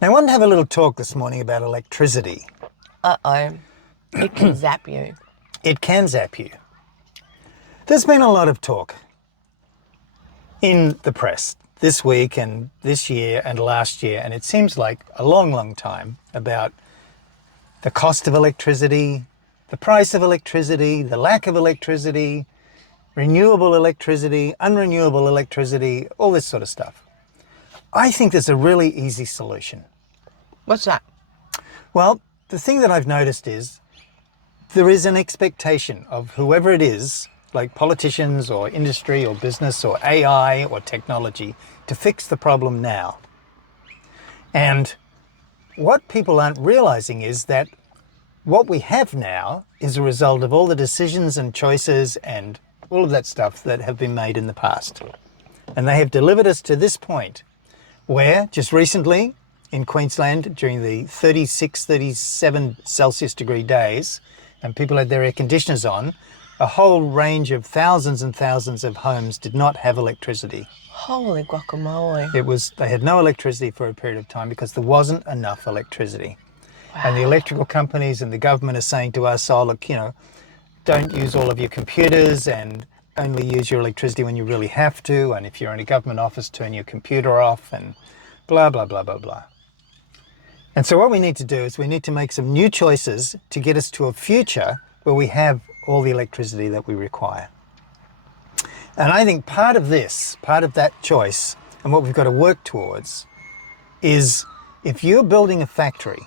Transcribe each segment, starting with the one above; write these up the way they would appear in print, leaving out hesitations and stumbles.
Now, I wanted to have a little talk this morning about electricity. Uh-oh. It can zap you. It can zap you. There's been a lot of talk in the press this week and this year and last year, and it seems like a long, long time, about the cost of electricity, the price of electricity, the lack of electricity, renewable electricity, unrenewable electricity, all this sort of stuff. I think there's a really easy solution. What's that? Well, the thing that I've noticed is there is an expectation of whoever it is, like politicians or industry or business or AI or technology, to fix the problem now. And what people aren't realizing is that what we have now is a result of all the decisions and choices and all of that stuff that have been made in the past. And they have delivered us to this point where just recently in Queensland during the 36, 37 Celsius degree days, and people had their air conditioners on, a whole range of thousands and thousands of homes did not have electricity. Holy guacamole. They had no electricity for a period of time because there wasn't enough electricity. Wow. And the electrical companies and the government are saying to us, oh, look, don't use all of your computers and only use your electricity when you really have to. And if you're in a government office, turn your computer off and blah, blah, blah, blah, blah. And so what we need to do is we need to make some new choices to get us to a future where we have all the electricity that we require. And I think part of that choice and what we've got to work towards is if you're building a factory,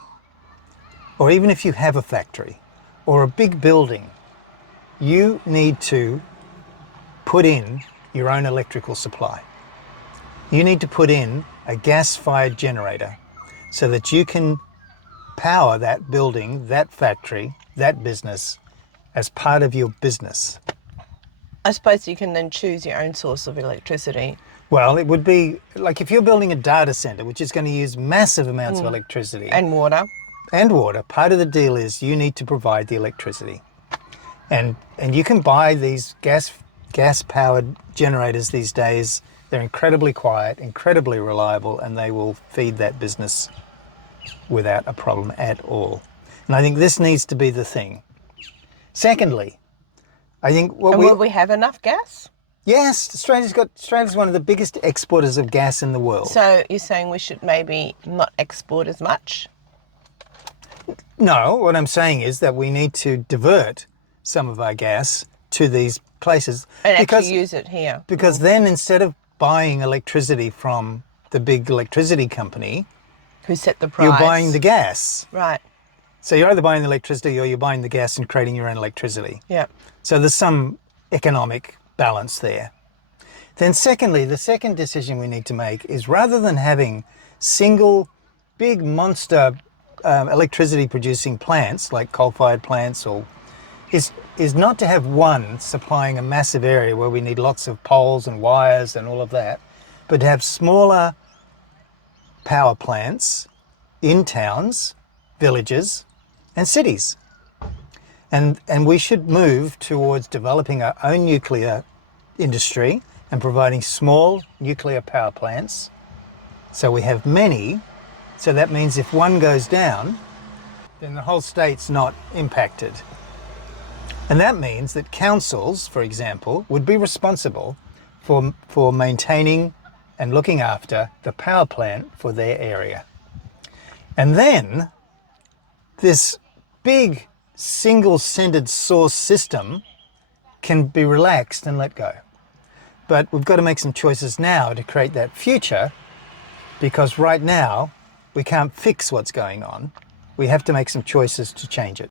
or even if you have a factory or a big building, you need to put in your own electrical supply. You need to put in a gas-fired generator so that you can power that building, that factory, that business as part of your business. I suppose you can then choose your own source of electricity. Well, it would be like if you're building a data center, which is going to use massive amounts of electricity. And water. And water. Part of the deal is you need to provide the electricity. And you can buy these gas-powered generators these days. They're incredibly quiet, incredibly reliable, and they will feed that business without a problem at all. And I think this needs to be the thing. Secondly, I think will we have enough gas? Yes, Australia's one of the biggest exporters of gas in the world. So you're saying we should maybe not export as much? No, what I'm saying is that we need to divert some of our gas to these places. And actually use it here. Because then instead of buying electricity from the big electricity company, who set the price, you're buying the gas. Right. So you're either buying the electricity or you're buying the gas and creating your own electricity. Yeah. So there's some economic balance there. Then secondly, the second decision we need to make is rather than having single big monster electricity producing plants like coal-fired plants is not to have one supplying a massive area where we need lots of poles and wires and all of that, but to have smaller power plants in towns, villages and cities. And we should move towards developing our own nuclear industry and providing small nuclear power plants. So we have many. So that means if one goes down, then the whole state's not impacted. And that means that councils, for example, would be responsible for maintaining and looking after the power plant for their area. And then this big single-centered source system can be relaxed and let go. But we've got to make some choices now to create that future, because right now we can't fix what's going on. We have to make some choices to change it.